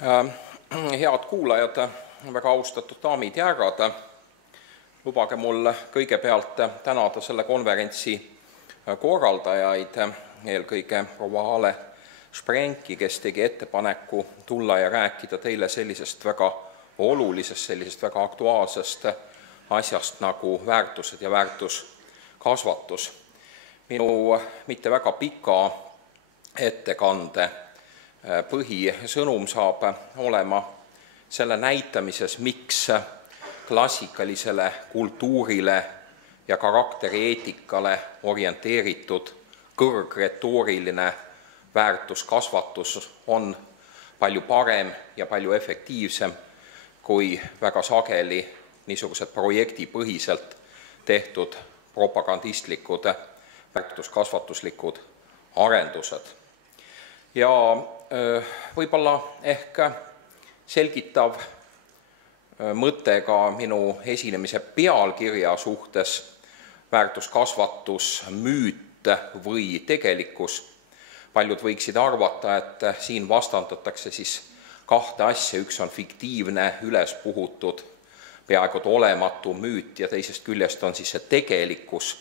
Head kuulajad, väga austatud daamid ja härrad, lubage mul kõigepealt tänada selle konverentsi korraldajaid, eelkõige proua Hale Sprenki, kes tegi ettepaneku tulla ja rääkida teile sellisest väga olulisest, sellisest väga aktuaalsest asjast nagu väärtused ja väärtuskasvatus. Minu mitte väga pika ettekande põhisõnum saab olema selle näitamises, miks klassikalisele kultuurile ja karakterieetikale orienteeritud kõrgretooriline väärtuskasvatus on palju parem ja palju efektiivsem kui väga sageli niisugused projektipõhiselt tehtud propagandistlikud väärtuskasvatuslikud arendused. Ja võib-olla ehk selgitav mõte ka minu esinemise pealkirja suhtes väärtuskasvatus, müüt või tegelikkus. Paljud võiksid arvata, et siin vastandatakse siis kahte asja, üks on fiktiivne, üles puhutud, peaaegu olematu müüt ja teisest küljest on siis see tegelikkus,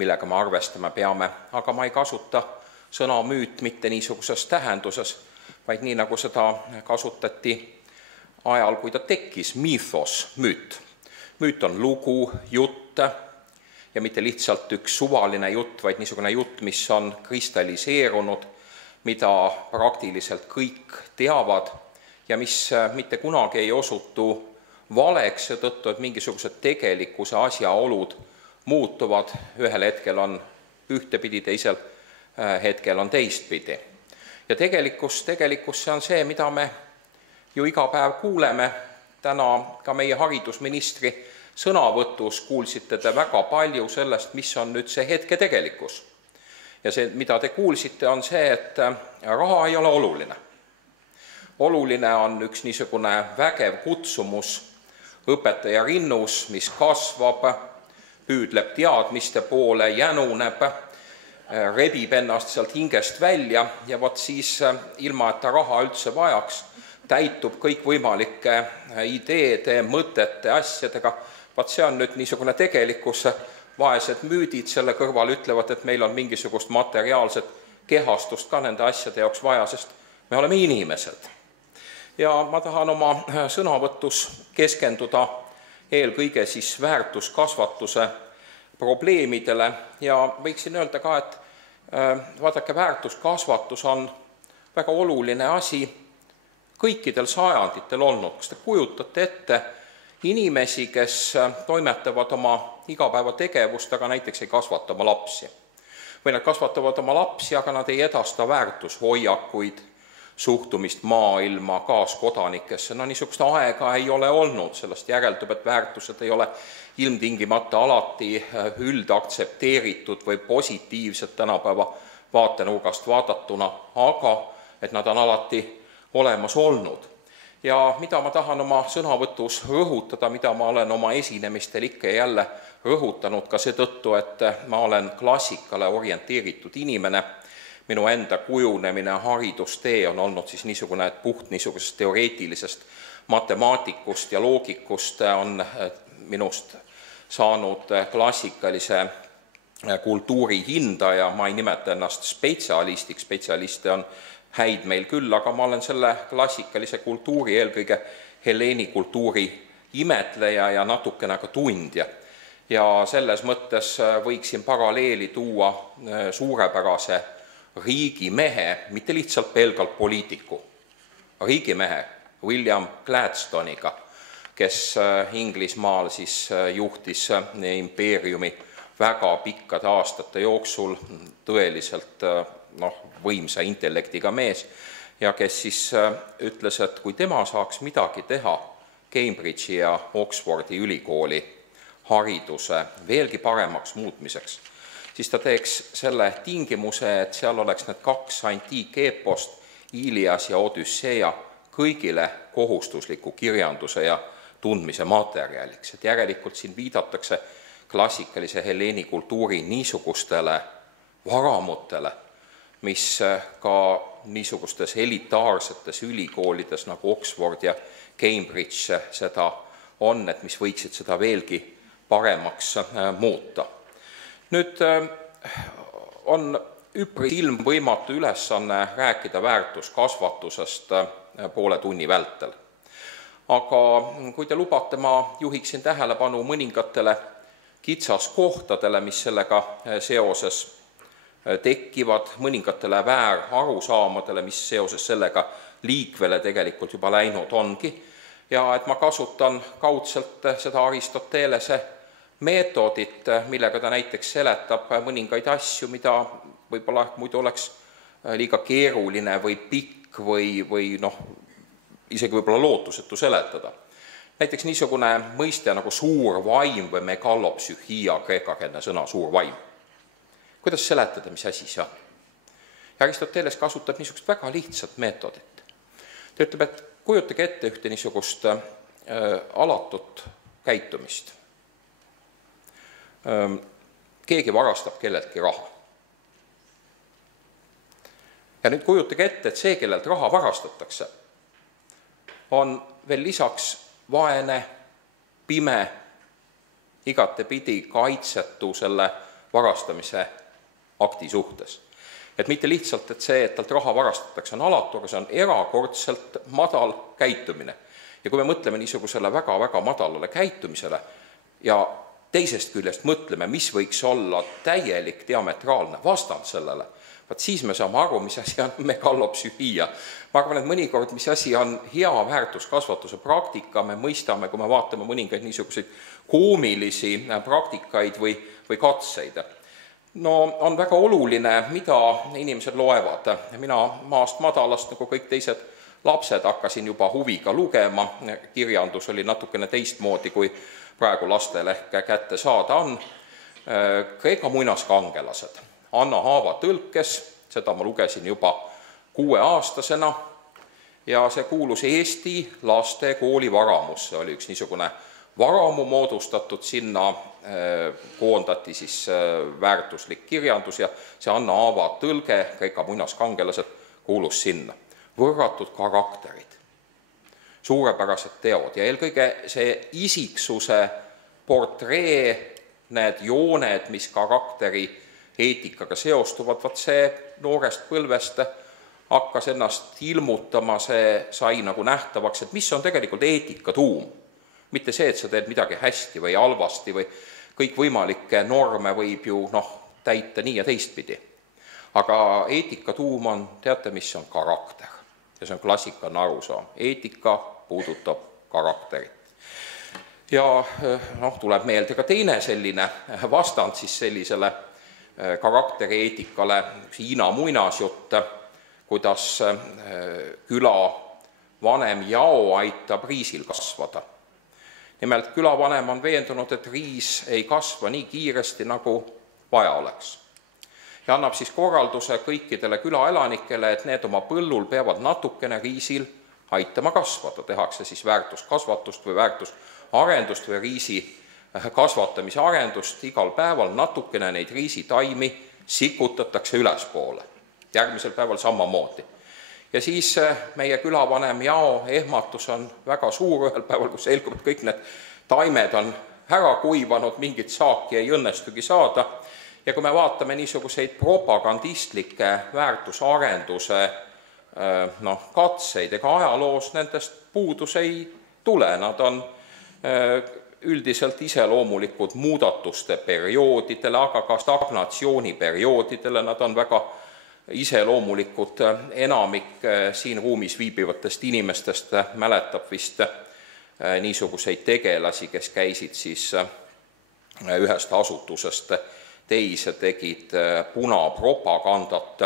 millega me arvestama peame, aga ma ei kasuta sõna müüt mitte niisuguses tähenduses, vaid nii, nagu seda kasutati ajal, kui ta tekkis, mythos, müüt. Müüt on lugu, jutt ja mitte lihtsalt üks suvaline jutt, vaid niisugune jutt, mis on kristalliseerunud, mida praktiliselt kõik teavad ja mis mitte kunagi ei osutu valeks seetõttu, et mingisugused tegelikkuse asjaolud muutuvad, ühel hetkel on ühtepidi, teisel hetkel on teistpidi. Ja tegelikkus see on see, mida me ju iga päev kuuleme. Täna ka meie haridusministri sõnavõtus kuulsite te väga palju sellest, mis on nüüd see hetke tegelikkus. Ja see, mida te kuulsite, on see, et raha ei ole oluline. Oluline on üks niisugune vägev kutsumus, õpetaja rinnus, mis kasvab, püüdleb teadmiste poole, jänuneb, rebib ennast sealt hingest välja ja vot siis, ilma et ta raha üldse vajaks, täitub kõikvõimalike ideede, mõtete, asjadega. Vot see on nüüd niisugune tegelikkus, vaesed müüdid selle kõrval ütlevad, et meil on mingisugust materiaalset kehastust ka nende asjade jaoks vaja, sest me oleme inimesed. Ja ma tahan oma sõnavõtus keskenduda eelkõige siis väärtuskasvatuse probleemidele ja võiksin öelda ka, et vaadake, väärtuskasvatus on väga oluline asi kõikidel sajanditel olnud. Kas te kujutate ette inimesi, kes toimetavad oma igapäevategevust, aga näiteks ei kasvata oma lapsi? Või nad kasvatavad oma lapsi, aga nad ei edasta väärtushoiakuid, suhtumist maailma, kaaskodanikesse. No niisugust aega ei ole olnud, sellest järeldub, et väärtused ei ole ilmtingimata alati üldaktsepteeritud või positiivsed tänapäeva vaatenurgast vaadatuna, aga et nad on alati olemas olnud. Ja mida ma tahan oma sõnavõtus rõhutada, mida ma olen oma esinemistel ikka ja jälle rõhutanud ka seetõttu, et ma olen klassikale orienteeritud inimene. Minu enda kujunemine, haridustee on olnud siis niisugune, et puht niisugusest teoreetilisest matemaatikust ja loogikust on minust saanud klassikalise kultuuri hindaja. Ma ei nimeta ennast spetsialistiks, spetsialiste on häid meil küll, aga ma olen selle klassikalise kultuuri, eelkõige helleeni kultuuri imetleja ja natukene ka tundja. Ja selles mõttes võiksin paralleeli tuua suurepärase riigimehe, mitte lihtsalt pelgalt poliitiku, riigimehe William Gladstone'iga, kes Inglismaal siis juhtis impeeriumi väga pikkade aastate jooksul, tõeliselt võimsa intellektiga mees, ja kes siis ütles, et kui tema saaks midagi teha Cambridge'i ja Oxfordi ülikooli hariduse veelgi paremaks muutmiseks, siis ta teeks selle tingimuse, et seal oleks need kaks antiikeepost, Ilias ja Odüsseia, kõigile kohustusliku kirjanduse ja tundmise materjaliks. Et järelikult siin viidatakse klassikalise helleeni kultuuri niisugustele varamutele, mis ka niisugustes elitaarsetes ülikoolides nagu Oxford ja Cambridge seda on, et mis võiksid seda veelgi paremaks muuta. Nüüd on üpris ilmvõimatu ülesanne rääkida väärtuskasvatusest poole tunni vältel. Aga kui te lubate, ma juhiksin tähelepanu mõningatele kitsaskohtadele, mis sellega seoses tekivad, mõningatele väärarusaamadele, mis seoses sellega liikvele tegelikult juba läinud ongi, ja et ma kasutan kaudselt seda Aristotelese meetodit, millega ta näiteks seletab mõningaid asju, mida võib-olla muidu oleks liiga keeruline või pikk või isegi võib-olla lootusetu seletada. Näiteks niisugune mõiste nagu suur vaim või megallopsühhia, kreekakeelne sõna suur vaim. Kuidas seletada, mis asi see on? Ja Aristoteles kasutab niisugust väga lihtsat meetodit. Ta ütleb, et kujutage ette ühte niisugust alatut käitumist. Keegi varastab kelleltki raha. Ja nüüd kujutage ette, et see, kellelt raha varastatakse, on veel lisaks vaene, pime, igatepidi kaitsetu selle varastamise akti suhtes. Et mitte lihtsalt, et see, et talt raha varastatakse, on alatu, aga see on erakordselt madal käitumine. Ja kui me mõtleme niisugusele väga-väga madalale käitumisele ja teisest küljest mõtleme, mis võiks olla täielik diametraalne vastand sellele, vaat siis me saame aru, mis asi on megallopsühhia. Ma arvan, et mõnikord, mis asi on hea väärtuskasvatuse praktika, me mõistame, kui me vaatame mõningaid niisuguseid koomilisi praktikaid või katseid. No on väga oluline, mida inimesed loevad. Mina maast madalast, nagu kõik teised lapsed, hakkasin juba huviga lugema. Kirjandus oli natukene teistmoodi, kui praegu lastel ehk kätte saada on. Kreeka muinaskangelased. Anna Haava tõlkes, seda ma lugesin juba 6-aastasena, ja see kuulus Eesti laste kooli varamusse. Oli üks niisugune varamu moodustatud, sinna koondati siis väärtuslik kirjandus ja see Anna Haava tõlge, Kreeka muinaskangelased, kuulus sinna. Võrratud karakterid, suurepärased teod ja eelkõige see isiksuse portree, need jooned, mis karakteri eetikaga seostuvad, vaat see noorest põlvest hakkas ennast ilmutama, see sai nagu nähtavaks, et mis on tegelikult eetika tuum. Mitte see, et sa teed midagi hästi või halvasti või kõikvõimalikke norme võib ju täita nii ja teistpidi. Aga eetika tuum on, teate, mis on karakter. Ja see on klassikaline arusaam. Eetika puudutab karakterit. Ja tuleb meelde ka teine selline vastand siis sellisele karakterieetikale, Hiina muinasjutt, kuidas küla vanem Jao aitab riisil kasvada. Nimelt külavanem on veendunud, et riis ei kasva nii kiiresti, nagu vaja oleks. Ja annab siis korralduse kõikidele külaelanikele, et need oma põllul peavad natukene riisil aitama kasvada. Tehakse siis väärtuskasvatust või väärtusarendust või riisi kasvatamise arendust igal päeval, natukene neid riisitaimi sikutatakse ülespoole. Järgmisel päeval samamoodi. Ja siis meie külavanem Jao ehmatus on väga suur ühel päeval, kus selgub, et kõik need taimed on ära kuivanud, mingit saaki ei õnnestugi saada. Ja kui me vaatame niisuguseid propagandistlikke väärtusarenduse katseid, ega ajaloos nendest puudus ei tule, nad on üldiselt iseloomulikud muudatuste perioodidele, aga ka stagnatsiooni perioodidele, nad on väga iseloomulikud. Enamik siin ruumis viibivatest inimestest mäletab vist niisuguseid tegelasi, kes käisid siis ühest asutusest teise, tegid punapropagandat,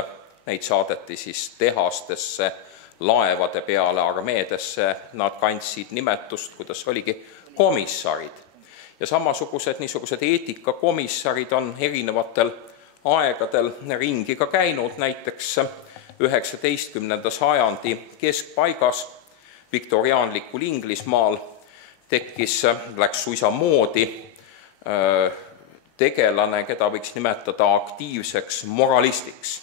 neid saadeti siis tehastesse, laevade peale, armeedesse, nad kandsid nimetust, kuidas oligi, komissarid. Ja samasugused niisugused eetikakomissarid on erinevatel aegadel ringi ka käinud, näiteks 19. sajandi keskpaigas viktoriaanlikul Inglismaal läks suisa moodi tegelane, keda võiks nimetada aktiivseks moralistiks.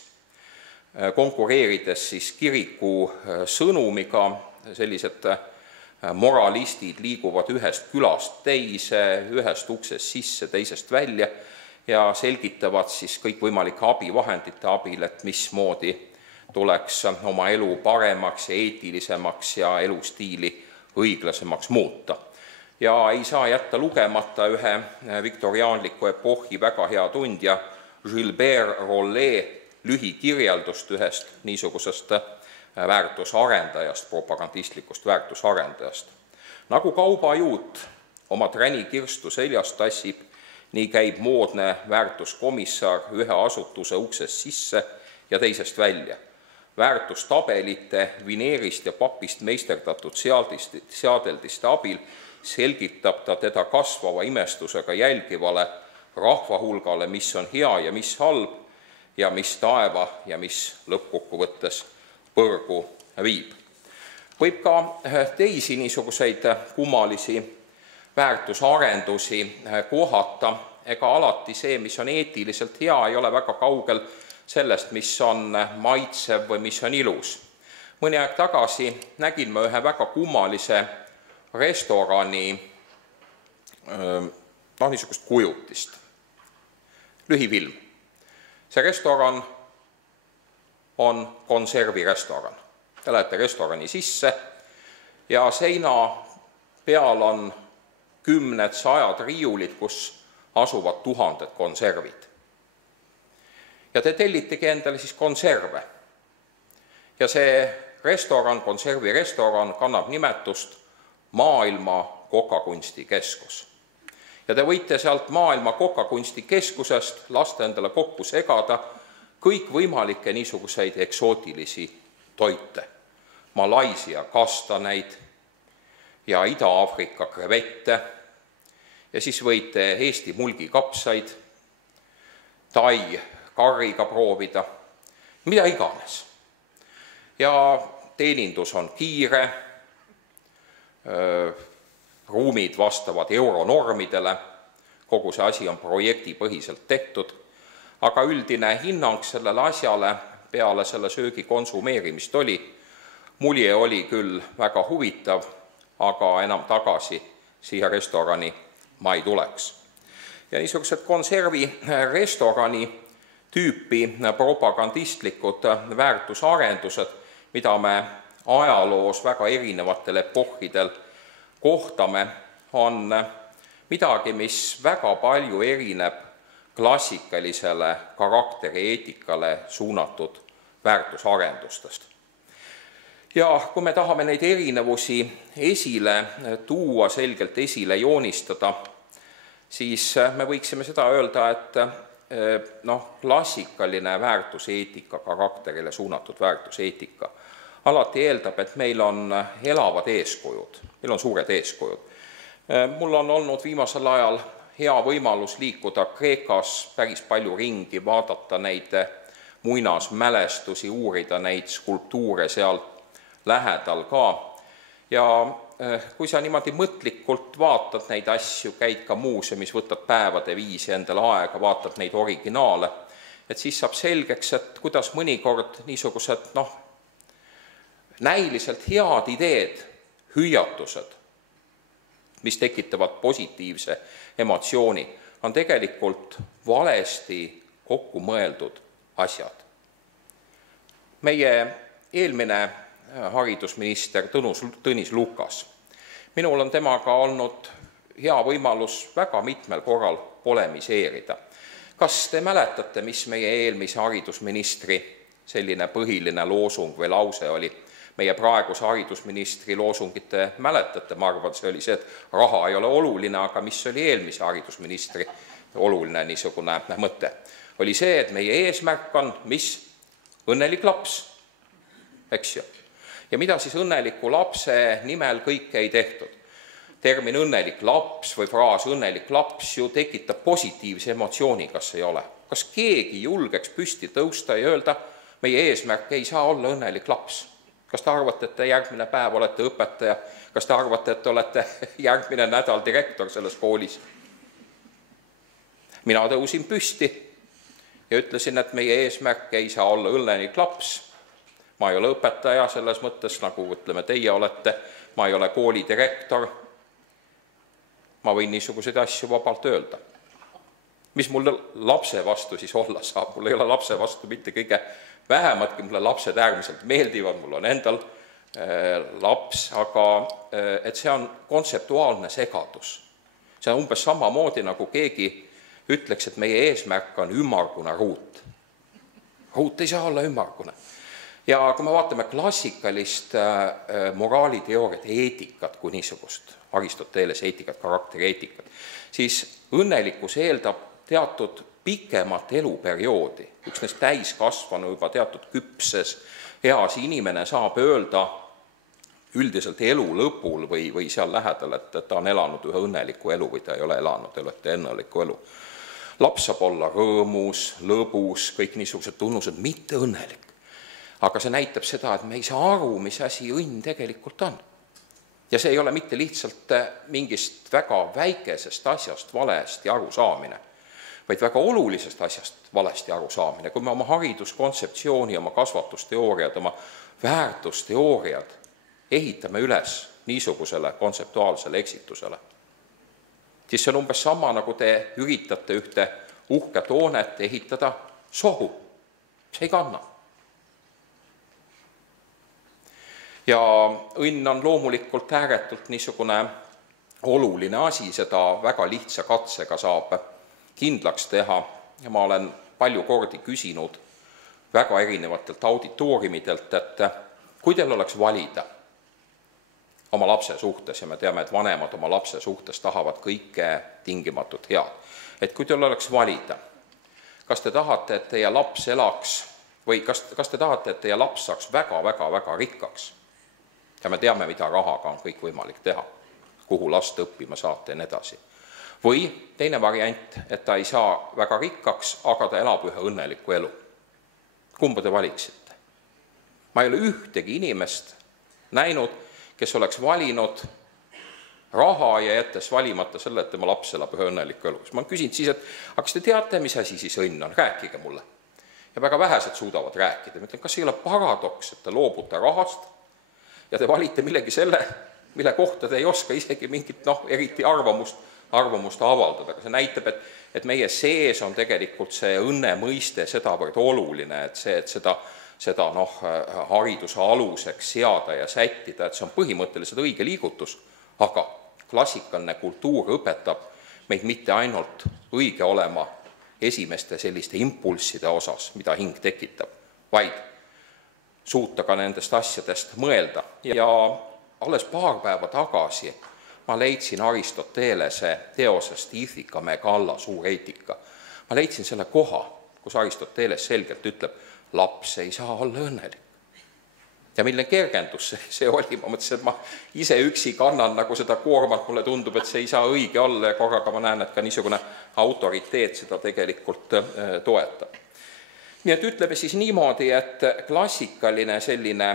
konkureerides siis kiriku sõnumiga, sellised moralistid liiguvad ühest külast teise, ühest uksest sisse, teisest välja ja selgitavad siis kõikvõimalike abivahendite abil, et mismoodi tuleks oma elu paremaks ja eetilisemaks ja elustiili õiglasemaks muuta. Ja ei saa jätta lugemata ühe viktoriaanliku epohhi väga hea tundja Gilbert Rollet lühikirjeldust ühest niisugusest väärtusarendajast, propagandistlikust väärtusarendajast. Nagu kaubajuut oma tränikirstu seljast tassib, nii käib moodne väärtuskomissar ühe asutuse uksest sisse ja teisest välja. Väärtustabelite, vineerist ja papist meisterdatud seadeldiste abil selgitab ta teda kasvava imestusega jälgivale rahvahulgale, mis on hea ja mis halb ja mis taeva ja mis lõppkokkuvõttes põrgu viib. Võib ka teisi niisuguseid kummalisi väärtusarendusi kohata, ega alati see, mis on eetiliselt hea, ei ole väga kaugel sellest, mis on maitsev või mis on ilus. Mõni aeg tagasi nägin ma ühe väga kummalise restorani niisugust kujutist, lühifilm. See restoran on konservirestoran. Te lähete restorani sisse ja seina peal on kümned, sajad riiulid, kus asuvad tuhanded konservid. Ja te tellitegi endale siis konserve. Ja see restoran, konservirestoran kannab nimetust Maailma Kokakunstikeskus. Ja te võite sealt Maailma Kokakunstikeskusest lasta endale kokku segada kõikvõimalikke niisuguseid eksootilisi toite. Malaisia kastaneid ja Ida-Aafrika krevette ja siis võite Eesti mulgikapsaid, Tai karriga proovida, mida iganes. Ja teenindus on kiire, ruumid vastavad euronormidele, kogu see asi on projektipõhiselt tehtud, aga üldine hinnang sellele asjale peale selle söögi konsumeerimist oli, mulje oli küll väga huvitav, aga enam tagasi siia restorani ma ei tuleks. Ja niisugused konservirestorani tüüpi propagandistlikud väärtusarendused, mida me ajaloos väga erinevatel epohhidel kohtame, on midagi, mis väga palju erineb klassikalisele karakterieetikale suunatud väärtusarendustest. Ja kui me tahame neid erinevusi esile tuua, selgelt esile joonistada, siis me võiksime seda öelda, et klassikaline väärtuseetika, karakterile suunatud väärtuseetika alati eeldab, et meil on elavad eeskujud, meil on suured eeskujud. Mul on olnud viimasel ajal hea võimalus liikuda Kreekas päris palju ringi, vaadata neid muinasmälestusi, uurida neid skulptuure seal lähedal ka. Ja kui sa niimoodi mõtlikult vaatad neid asju, käid ka muuseumis, võtad päevade viisi endale aega, vaatad neid originaale, et siis saab selgeks, et kuidas mõnikord niisugused näiliselt head ideed, hüüatused, mis tekitavad positiivse emotsiooni, on tegelikult valesti kokku mõeldud asjad. Meie eelmine haridusminister Tõnis Lukas, minul on temaga olnud hea võimalus väga mitmel korral polemiseerida. Kas te mäletate, mis meie eelmise haridusministri selline põhiline loosung või lause oli? Meie praeguse haridusministri loosungite mäletate, ma arvan, see oli see, et raha ei ole oluline, aga mis oli eelmise haridusministri oluline niisugune mõte? Oli see, et meie eesmärk on, mis? Õnnelik laps, eks ju. Ja mida siis õnneliku lapse nimel kõike ei tehtud? Termin õnnelik laps või fraas õnnelik laps ju tekitab positiivse emotsiooni, kas ei ole? Kas keegi julgeks püsti tõusta ja öelda, meie eesmärk ei saa olla õnnelik laps? Kas te arvate, et te järgmine päev olete õpetaja? Kas te arvate, et olete järgmine nädal direktor selles koolis? Mina tõusin püsti ja ütlesin, et meie eesmärk ei saa olla õnnelik laps. Ma ei ole õpetaja selles mõttes, nagu ütleme, teie olete, ma ei ole kooli direktor. Ma võin niisuguseid asju vabalt öelda. Mis mul lapse vastu siis olla saab? Mul ei ole lapse vastu mitte kõige vähematki, mulle lapsed äärmiselt meeldivad, mul on endal laps, aga et see on kontseptuaalne segadus. See on umbes samamoodi, nagu keegi ütleks, et meie eesmärk on ümmargune ruut. Ruut ei saa olla ümmargune. Ja kui me vaatame klassikalist moraaliteooriat, eetikat kui niisugust, Aristoteles eetikat, karakterieetikat, siis õnnelikkus eeldab teatud pikemat eluperioodi. Üksnes täiskasvanu juba teatud küpses eas inimene saab öelda üldiselt elu lõpul või seal lähedal, et ta on elanud ühe õnneliku elu või ta ei ole elanud ühe õnnelikku elu. Laps saab olla rõõmus, lõbus, kõik niisugused tunnused, mitte õnnelik. Aga see näitab seda, et me ei saa aru, mis asi õnn tegelikult on. Ja see ei ole mitte lihtsalt mingist väga väikesest asjast valesti arusaamine, vaid väga olulisest asjast valesti arusaamine. Kui me oma hariduskontseptsiooni, oma kasvatusteooriad, oma väärtusteooriad ehitame üles niisugusele kontseptuaalsele eksitusele, siis see on umbes sama, nagu te üritate ühte uhket hoonet ehitada sohu. See ei kanna. Ja õnn on loomulikult ääretult niisugune oluline asi, seda väga lihtsa katsega saab kindlaks teha. Ja ma olen palju kordi küsinud väga erinevatelt auditooriumidelt, et kui teil oleks valida oma lapse suhtes, ja me teame, et vanemad oma lapse suhtes tahavad kõike tingimatut head, et kui teil oleks valida, kas te tahate, et teie laps elaks, või kas te tahate, et teie laps saaks väga rikkaks, ja me teame, mida rahaga on kõik võimalik teha, kuhu last õppima saate ja nii edasi. Või teine variant, et ta ei saa väga rikkaks, aga ta elab ühe õnneliku elu. Kumba te valiksite? Ma ei ole ühtegi inimest näinud, kes oleks valinud raha ja jättes valimata selle, et tema laps elab ühe õnneliku elu. Ma küsin siis, et kas te teate, mis asi siis õnn on? Rääkige mulle. Ja väga vähesed suudavad rääkida. Ma ütlen, kas ei ole paradoks, et te loobute rahast ja te valite millegi selle, mille kohta te ei oska isegi mingit, eriti arvamust avaldada. Aga see näitab, et meie sees on tegelikult see õnne mõiste sedavõrd oluline, et seda hariduse aluseks seada ja sättida, et see on põhimõtteliselt õige liigutus, aga klassikaline kultuur õpetab meid mitte ainult õige olema esimeste selliste impulsside osas, mida hing tekitab, vaid suuta ka nendest asjadest mõelda. Ja alles paar päeva tagasi ma leidsin Aristotelese teosest Ithika Megalla, suur eetika. Ma leidsin selle koha, kus Aristoteles selgelt ütleb, laps ei saa olla õnnelik. Ja milline kergendus see oli, ma mõtlesin, et ma ise üksi kannan nagu seda koormat, mulle tundub, et see ei saa õige olla ja korraga ma näen, et ka niisugune autoriteet seda tegelikult toetab. Nii et ütleme siis niimoodi, et klassikaline selline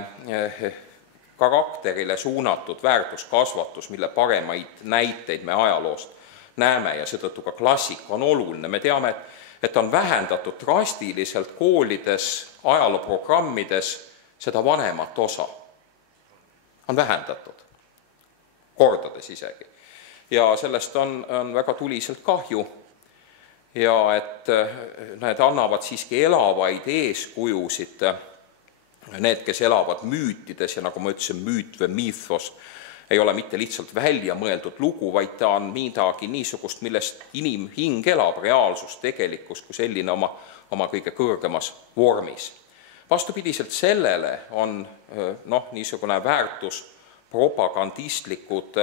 karakterile suunatud väärtuskasvatus, mille paremaid näiteid me ajaloost näeme ja seetõttu ka klassika on oluline. Me teame, et on vähendatud drastiliselt koolides, ajalooprogrammides seda vanemat osa. On vähendatud, kordades isegi. Ja sellest on väga tuliselt kahju. Ja et need annavad siiski elavaid eeskujusid, need, kes elavad müütides, ja nagu ma ütlesin, müüt või mythos ei ole mitte lihtsalt välja mõeldud lugu, vaid ta on midagi niisugust, millest inimhing elab, reaalsus, tegelikkus kui selline oma kõige kõrgemas vormis. Vastupidiselt sellele on niisugune väärtuspropagandistlikud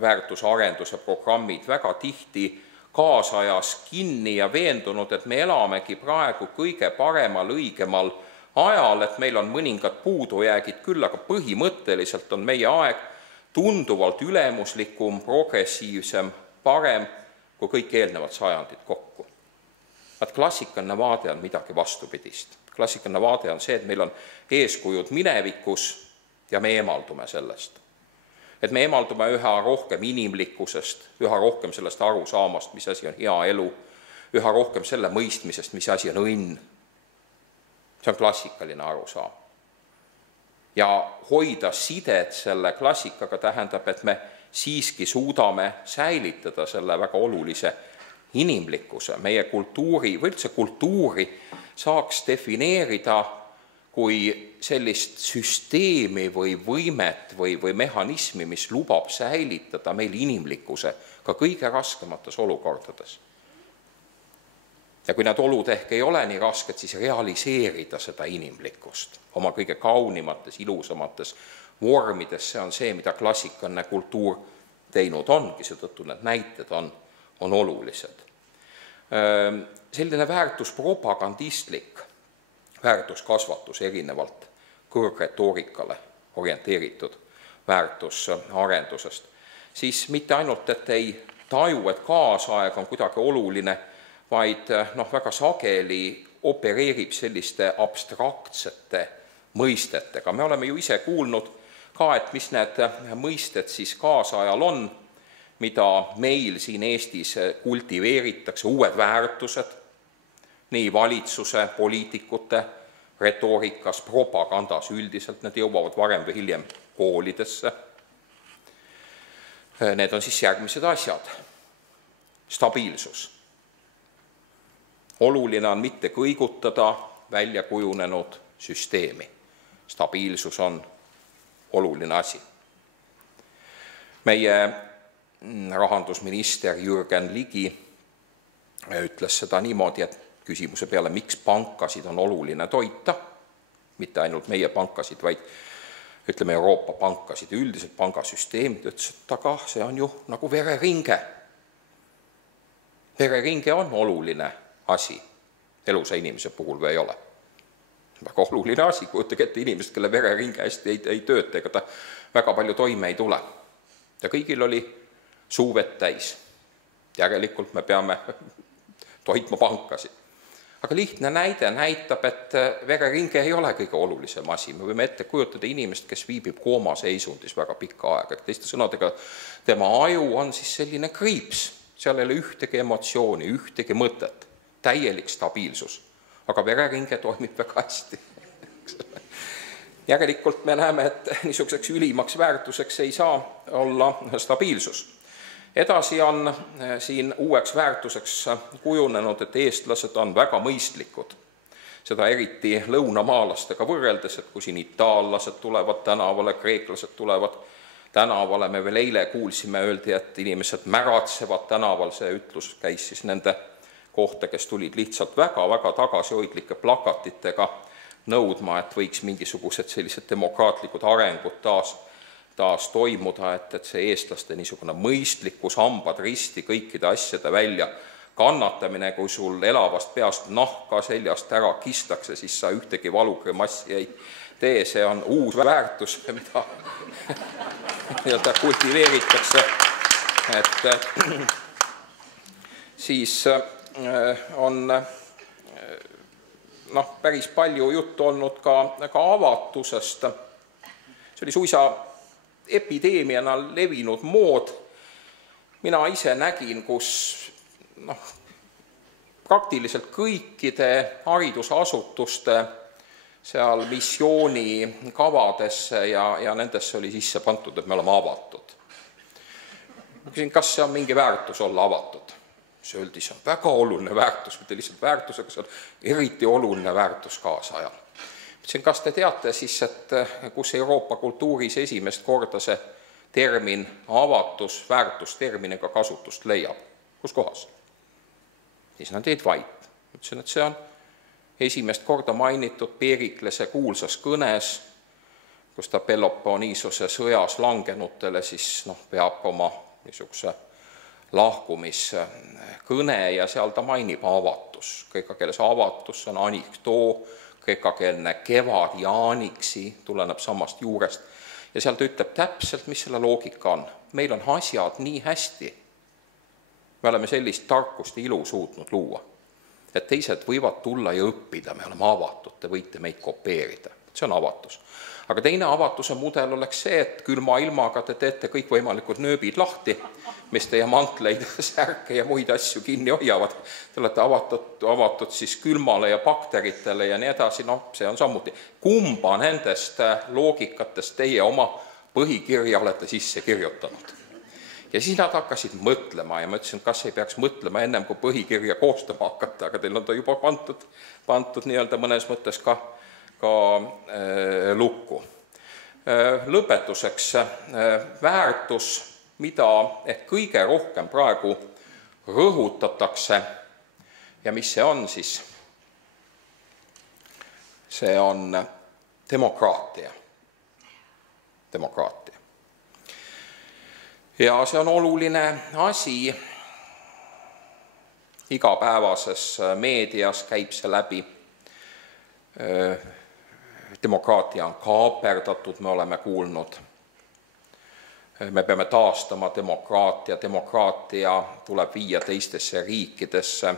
väärtusarenduse programmid väga tihti kaasajas kinni ja veendunud, et me elamegi praegu kõige paremal, õigemal ajal, et meil on mõningad puudujäägid küll, aga põhimõtteliselt on meie aeg tunduvalt ülemuslikum, progressiivsem, parem kui kõik eelnevad sajandid kokku. Klassikaline vaade on midagi vastupidist. Klassikaline vaade on see, et meil on eeskujud minevikus ja me eemaldume sellest. Et me eemaldume üha rohkem inimlikkusest, üha rohkem sellest arusaamast, mis asi on hea elu, üha rohkem selle mõistmisest, mis asi on õnn. See on klassikaline arusaam. Ja hoida sidet selle klassikaga tähendab, et me siiski suudame säilitada selle väga olulise inimlikkuse. Meie kultuuri või üldse kultuuri saaks defineerida kui sellist süsteemi või võimet või mehhanismi, mis lubab säilitada meil inimlikkuse ka kõige raskemates olukordades. Ja kui need olud ehk ei ole nii rasked, siis realiseerida seda inimlikkust oma kõige kaunimates, ilusamates vormides. See on see, mida klassikaline kultuur teinud ongi, seetõttu need näited on olulised. Selline väärtuspropagandistlik väärtuskasvatus erinevalt kõrgretoorikale orienteeritud väärtusarendusest, siis mitte ainult, et ei taju, et kaasaeg on kuidagi oluline, vaid väga sageli opereerib selliste abstraktsete mõistetega. Me oleme ju ise kuulnud ka, et mis need mõisted siis kaasajal on, mida meil siin Eestis kultiveeritakse, uued väärtused, nii valitsuse, poliitikute, retoorikas, propagandas üldiselt, need jõuavad varem või hiljem koolidesse. Need on siis järgmised asjad. Stabiilsus. Oluline on mitte kõigutada välja kujunenud süsteemi. Stabiilsus on oluline asi. Meie rahandusminister Jürgen Ligi ütles seda niimoodi, et küsimuse peale, miks pankasid on oluline toita, mitte ainult meie pankasid, vaid ütleme Euroopa pankasid, üldiselt pangasüsteem, ütles, et aga see on ju nagu vereringe. Vereringe on oluline asi elusa inimese puhul või ei ole. Väga oluline asi, kujutage ette inimest, kelle vereringe hästi ei tööta, ega ta väga palju toime ei tule. Ja kõigil oli suuvett täis. Järelikult me peame toitma pankasid. Aga lihtne näide näitab, et vereringe ei ole kõige olulisem asi. Me võime ette kujutada inimest, kes viibib koomaseisundis väga pikka aega. Teiste sõnadega, tema aju on siis selline kriips. Seal ei ole ühtegi emotsiooni, ühtegi mõtet, täielik stabiilsus. Aga vereringe toimib väga hästi. Järelikult me näeme, et niisuguseks ülimaks väärtuseks ei saa olla stabiilsus. Edasi on siin uueks väärtuseks kujunenud, et eestlased on väga mõistlikud. Seda eriti lõunamaalastega võrreldes, et kui siin itaallased tulevad tänavale, kreeklased tulevad tänavale, me veel eile kuulsime, öeldi, et inimesed märatsevad tänaval, see ütlus käis siis nende kohta, kes tulid lihtsalt väga-väga tagasihoidlike plakatitega nõudma, et võiks mingisugused sellised demokraatlikud arengud taas toimuda, et see eestlaste niisugune mõistlikkus, hambad risti, kõikide asjade välja kannatamine, kui sul elavast peast nahka seljast ära kistakse, siis sa ühtegi valugrimassi ei tee, see on uus väärtus, mida kultiveeritakse. Et siis on päris palju juttu olnud ka avatusest. See oli suisa epideemiana levinud mood. Mina ise nägin, kus praktiliselt kõikide haridusasutuste seal missiooni kavadesse ja nendesse oli sisse pandud, et me oleme avatud. Ma küsin, kas see on mingi väärtus olla avatud? See öeldi, see on väga oluline väärtus, mitte lihtsalt väärtus, aga see on eriti oluline väärtus kaasajal. Mõtlesin, kas te teate siis, et kus Euroopa kultuuris esimest korda see termin avatus, väärtusterminiga kasutust leiab? Kus kohas? Siis nad jäid vait. Mõtlesin, et see on esimest korda mainitud Periklese kuulsas kõnes, kus ta Peloponnesose sõjas langenutele siis peab oma niisuguse lahkumiskõne ja seal ta mainib avatus. Kreeka keeles avatus on aniktoo, kreekakeelne kevad ja aniksi tuleneb samast juurest. Ja seal ta ütleb täpselt, mis selle loogika on. Meil on asjad nii hästi. Me oleme sellist tarkust ja ilu suutnud luua. Et teised võivad tulla ja õppida, me oleme avatud, te võite meid kopeerida. See on avatus. Aga teine avatuse mudel oleks see, et külma ilmaga te teete kõikvõimalikud nööbid lahti, mis teie mantleid, särke ja muid asju kinni hoiavad. Te olete avatud siis külmale ja bakteritele ja nii edasi, see on samuti. Kumba nendest loogikatest teie oma põhikirja olete sisse kirjutanud? Ja siis nad hakkasid mõtlema ja ma ütlesin, kas ei peaks mõtlema ennem, kui põhikirja koostama hakata, aga teil on ta juba pandud nii-öelda mõnes mõttes ka lukku. Lõpetuseks väärtus, mida ehk kõige rohkem praegu rõhutatakse ja mis see on siis? See on demokraatia. Demokraatia. Ja see on oluline asi, igapäevases meedias käib see läbi. Demokraatia on kaaperdatud, me oleme kuulnud. Me peame taastama demokraatia tuleb viia teistesse riikidesse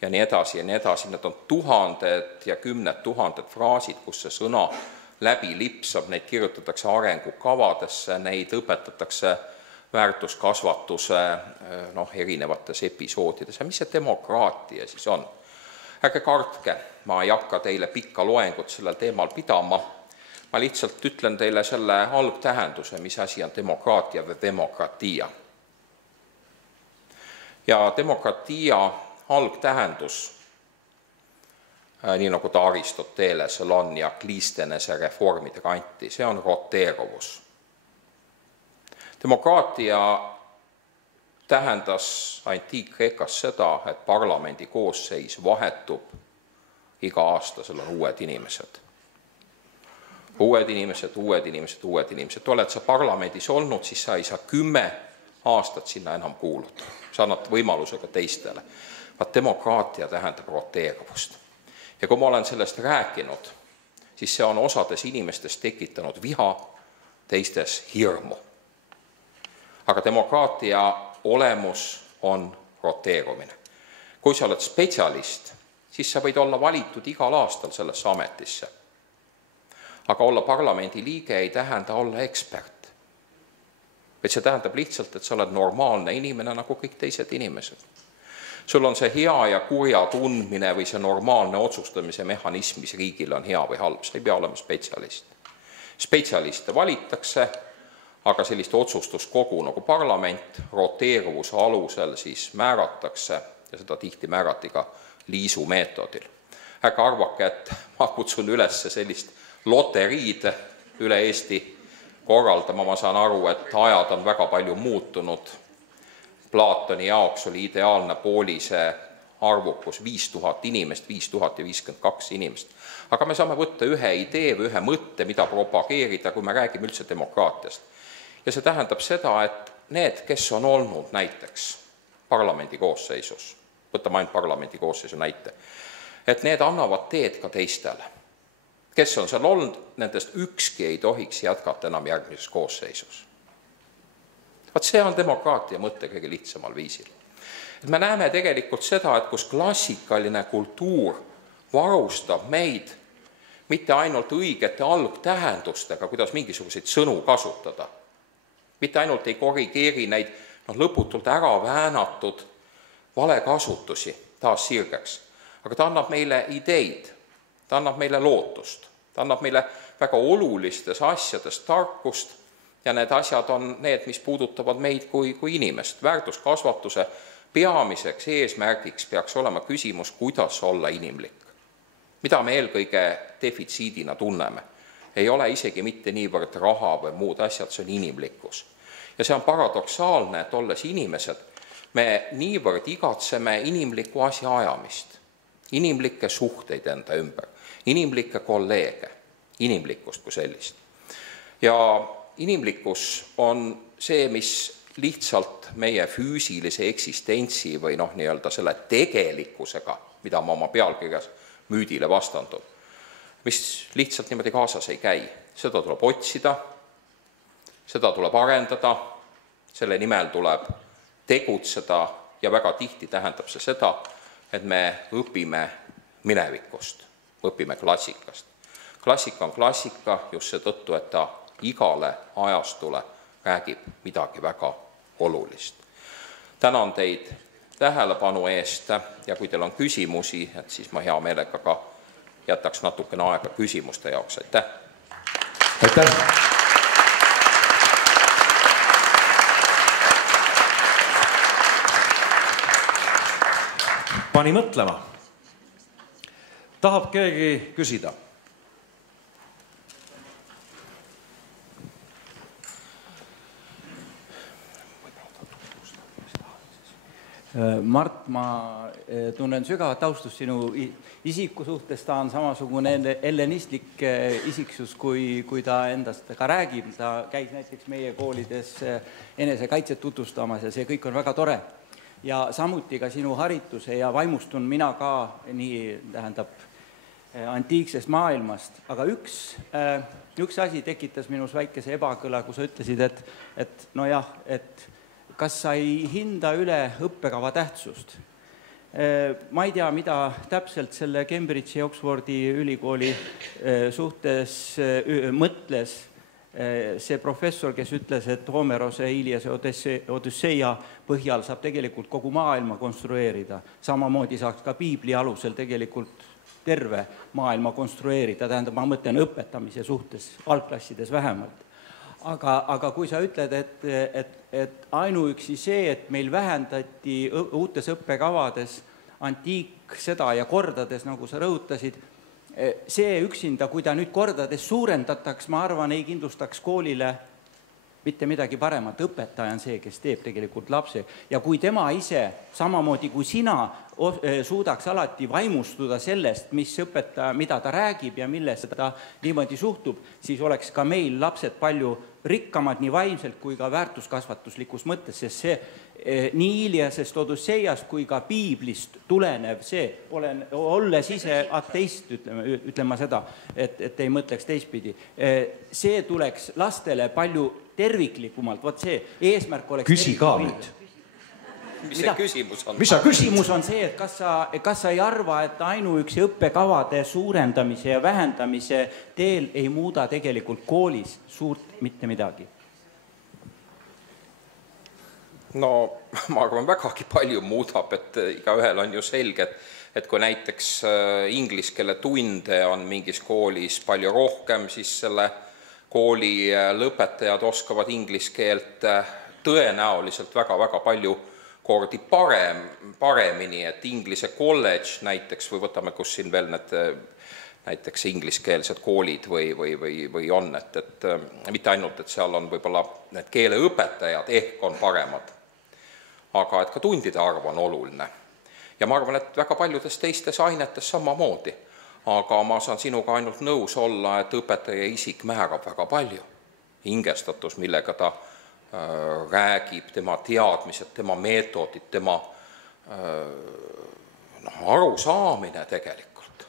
ja nii edasi ja nii edasi. Need on tuhanded ja kümned tuhanded fraasid, kus see sõna läbi lipsab, neid kirjutatakse arengukavadesse, neid õpetatakse väärtuskasvatuse erinevates episoodides. Ja mis see demokraatia siis on? Ärge kartke, ma ei hakka teile pikka loengut sellel teemal pidama. Ma lihtsalt ütlen teile selle algtähenduse, mis asi on demokraatia või demokratia. Ja demokratia algtähendus, nii nagu ta Aristotelesel on ja Kliistenese reformide kanti, see on roteeruvus. Demokraatia tähendas Antiik-Kreekas seda, et parlamendi koosseis vahetub iga aasta, seal on uued inimesed. Uued inimesed. Oled sa parlamendis olnud, siis sa ei saa 10 aastat sinna enam kuuluda. Sa annad võimalusega teistele. Vaat demokraatia tähendab roteeruvust. Ja kui ma olen sellest rääkinud, siis see on osades inimestes tekitanud viha, teistes hirmu. Aga demokraatia olemus on roteerumine. Kui sa oled spetsialist, siis sa võid olla valitud igal aastal sellesse ametisse. Aga olla parlamendi liige ei tähenda olla ekspert. Et see tähendab lihtsalt, et sa oled normaalne inimene nagu kõik teised inimesed. Sul on see hea ja kurja tundmine või see normaalne otsustamise mehhanism, mis riigil on hea või halb. Sa ei pea olema spetsialist. Spetsialiste valitakse, aga sellist otsustuskogu nagu parlament roteeruvuse alusel siis määratakse ja seda tihti määrati ka liisu meetodil. Ärge arvake, et ma kutsun üles sellist loteriid üle Eesti korraldama, ma saan aru, et ajad on väga palju muutunud. Platoni jaoks oli ideaalne poolise arvukus 5000 inimest, 5052 inimest. Aga me saame võtta ühe idee või ühe mõtte, mida propageerida, kui me räägime üldse demokraatiast. Ja see tähendab seda, et need, kes on olnud näiteks parlamendi koosseisus, võtame ainult parlamendi koosseisu näite, et need annavad teed ka teistele. Kes on seal olnud, nendest ükski ei tohiks jätkata enam järgmises koosseisus. Vaat see on demokraatia mõte kõige lihtsamal viisil. Et me näeme tegelikult seda, et kus klassikaline kultuur varustab meid mitte ainult õigete algtähendustega, kuidas mingisuguseid sõnu kasutada, mitte ainult ei korrigeeri neid lõputult ära väänatud valekasutusi taas sirgeks, aga ta annab meile ideid, ta annab meile lootust, ta annab meile väga olulistes asjades tarkust ja need asjad on need, mis puudutavad meid kui inimest. Väärtuskasvatuse peamiseks eesmärgiks peaks olema küsimus, kuidas olla inimlik. Mida me eelkõige defitsiidina tunneme? Ei ole isegi mitte niivõrd raha või muud asjad, see on inimlikkus. Ja see on paradoksaalne, et olles inimesed, me niivõrd igatseme inimlikku asja ajamist, inimlikke suhteid enda ümber, inimlikke kolleege, inimlikkust kui sellist. Ja inimlikkus on see, mis lihtsalt meie füüsilise eksistentsi või nii-öelda selle tegelikkusega, mida ma oma pealkirjas müüdile vastandun, mis lihtsalt niimoodi kaasas ei käi. Seda tuleb otsida, seda tuleb arendada, selle nimel tuleb tegutseda ja väga tihti tähendab see seda, et me õpime minevikust, õpime klassikast. Klassika on klassika just seetõttu, et ta igale ajastule räägib midagi väga olulist. Tänan teid tähelepanu eest ja kui teil on küsimusi, et siis ma hea meelega ka jätaks natukene aega küsimuste jaoks. Aitäh! Aitäh! Pani mõtlema. Tahab keegi küsida? Mart, ma tunnen sügavat austust sinu isiku suhtes, ta on samasugune hellenistlik isiksus, kui ta endast ka räägib. Ta käis näiteks meie koolides enesekaitset tutvustamas ja see kõik on väga tore. Ja samuti ka sinu harituse ja vaimustun mina ka antiiksest maailmast. Aga üks asi tekitas minus väikese ebakõla, kui sa ütlesid, et kas sa ei hinda üle õppekava tähtsust. Ma ei tea, mida täpselt selle Cambridge'i ja Oxfordi ülikooli suhtes mõtles see professor, kes ütles, et Homerose, Iliase, Odüsseia põhjal saab tegelikult kogu maailma konstrueerida. Samamoodi saaks ka piibli alusel tegelikult terve maailma konstrueerida. Tähendab, ma mõtlen õpetamise suhtes, algklassides vähemalt. Aga kui sa ütled, et ainuüksi see, et meil vähendati uutes õppekavades antiik seda ja kordades, nagu sa rõhutasid, see üksinda, kui ta nüüd kordades suurendataks, ma arvan, ei kindlustaks koolile mitte midagi paremat. Õpetaja on see, kes teeb tegelikult lapse. Ja kui tema ise, samamoodi kui sina, suudaks alati vaimustuda sellest, mida ta räägib ja millesse ta niimoodi suhtub, siis oleks ka meil lapsed palju rikkamad nii vaimselt kui ka väärtuskasvatuslikus mõttes, sest see nii Iliasest, Odüsseiast kui ka piiblist tulenev see, olles ise ateist, ütleme seda, et ei mõtleks teistpidi, see tuleks lastele palju terviklikumalt, vot see eesmärk oleks... Küsi ka nüüd. Mis see küsimus on? Küsimus on see, et kas sa ei arva, et ainuüksi õppekavade suurendamise ja vähendamise teel ei muuda tegelikult koolis suurt mitte midagi? No, ma arvan, vägagi palju muudab, et igaühel on ju selge, et kui näiteks inglise keele tunde on mingis koolis palju rohkem, siis selle kooli lõpetajad oskavad inglise keelt tõenäoliselt väga-väga palju kordi paremini, et inglise kolledž näiteks, või võtame, kus siin veel need näiteks ingliskeelsed koolid või on, et mitte ainult, et seal on võib-olla need keeleõpetajad ehk on paremad, aga et ka tundide arv on oluline. Ja ma arvan, et väga paljudes teistes ainetes samamoodi, aga ma saan sinuga ainult nõus olla, et õpetaja isik määrab väga palju. Hingestatus, millega ta räägib, tema teadmised, tema meetodid, tema arusaamine tegelikult.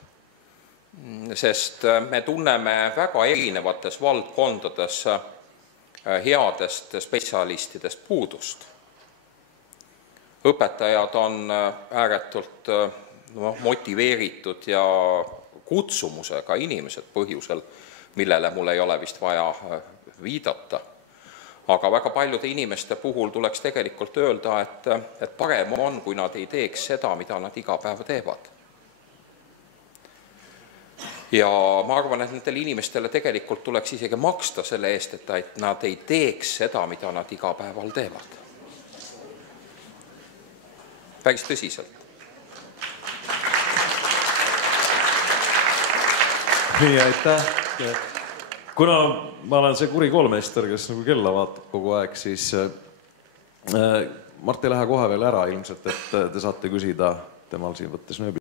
Sest me tunneme väga erinevates valdkondades headest spetsialistidest puudust. Õpetajad on ääretult motiveeritud ja kutsumusega inimesed põhjusel, millele mul ei ole vist vaja viidata. Aga väga paljude inimeste puhul tuleks tegelikult öelda, et parem on, kui nad ei teeks seda, mida nad iga päev teevad. Ja ma arvan, et nendele inimestele tegelikult tuleks isegi maksta selle eest, et nad ei teeks seda, mida nad iga päeval teevad. Päris tõsiselt. Nii, aitäh. Kuna ma olen see kuri koolmeister, kes nagu kella vaatab kogu aeg, siis Mart ei lähe kohe veel ära ilmselt, et te saate küsida temal siin võttes nööbi.